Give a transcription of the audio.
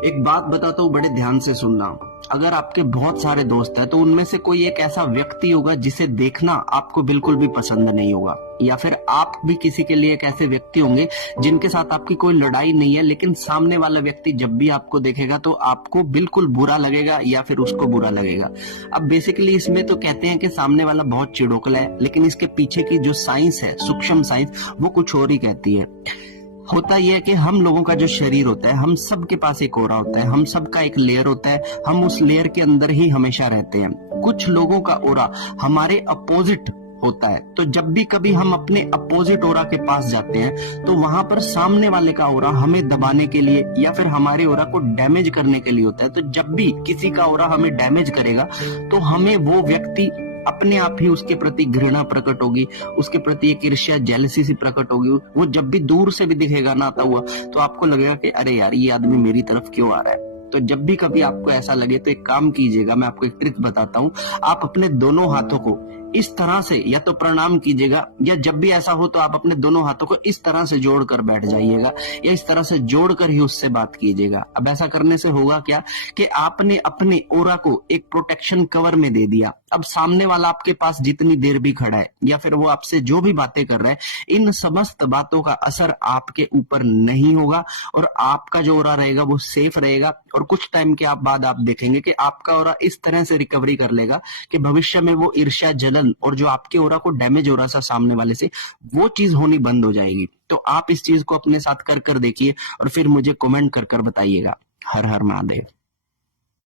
एक बात बताता हूँ, बड़े ध्यान से सुनना। अगर आपके बहुत सारे दोस्त हैं तो उनमें से कोई एक ऐसा व्यक्ति होगा जिसे देखना आपको बिल्कुल भी पसंद नहीं होगा, या फिर आप भी किसी के लिए एक ऐसे व्यक्ति होंगे जिनके साथ आपकी कोई लड़ाई नहीं है, लेकिन सामने वाला व्यक्ति जब भी आपको देखेगा तो आपको बिल्कुल बुरा लगेगा या फिर उसको बुरा लगेगा। अब बेसिकली इसमें तो कहते हैं कि सामने वाला बहुत चिड़ोकला है, लेकिन इसके पीछे की जो साइंस है, सूक्ष्म साइंस, वो कुछ और ही कहती है। होता यह है कि हम लोगों का जो शरीर होता है, हम सब के पास एक ओरा होता है, हम सबका एक लेयर होता है, हम उस लेयर के अंदर ही हमेशा रहते हैं। कुछ लोगों का ओरा हमारे अपोजिट होता है, तो जब भी कभी हम अपने अपोजिट ओरा के पास जाते हैं तो वहां पर सामने वाले का ओरा हमें दबाने के लिए या फिर हमारे ओरा को डैमेज करने के लिए होता है। तो जब भी किसी का ओरा हमें डैमेज करेगा तो हमें वो व्यक्ति अपने आप ही उसके प्रति घृणा प्रकट होगी, उसके प्रति एक ईर्ष्या, जेलसी सी प्रकट होगी। वो जब भी दूर से भी दिखेगा ना आता हुआ तो आपको लगेगा कि अरे यार, ये आदमी मेरी तरफ क्यों आ रहा है। तो जब भी कभी आपको ऐसा लगे तो एक काम कीजिएगा, मैं आपको एक ट्रिक बताता हूँ। आप अपने दोनों हाथों को इस तरह से या तो प्रणाम कीजिएगा, या जब भी ऐसा हो तो आप अपने दोनों हाथों को इस तरह से जोड़कर बैठ जाइएगा, या इस तरह से जोड़कर ही उससे बात कीजिएगा। अब ऐसा करने से होगा क्या कि आपने अपने ओरा को एक प्रोटेक्शन कवर में दे दिया। अब सामने वाला आपके पास जितनी देर भी खड़ा है या फिर वो आपसे जो भी बातें कर रहा है, इन समस्त बातों का असर आपके ऊपर नहीं होगा और आपका जो ओरा रहेगा वो सेफ रहेगा। और कुछ टाइम के बाद आप देखेंगे कि आपका ओरा इस तरह से रिकवरी कर लेगा कि भविष्य में वो ईर्ष्या, जलन और जो आपके ओरा को डैमेज हो रहा था सामने वाले से, वो चीज होनी बंद हो जाएगी। तो आप इस चीज को अपने साथ कर कर देखिए और फिर मुझे कमेंट कर कर बताइएगा। हर हर महादेव।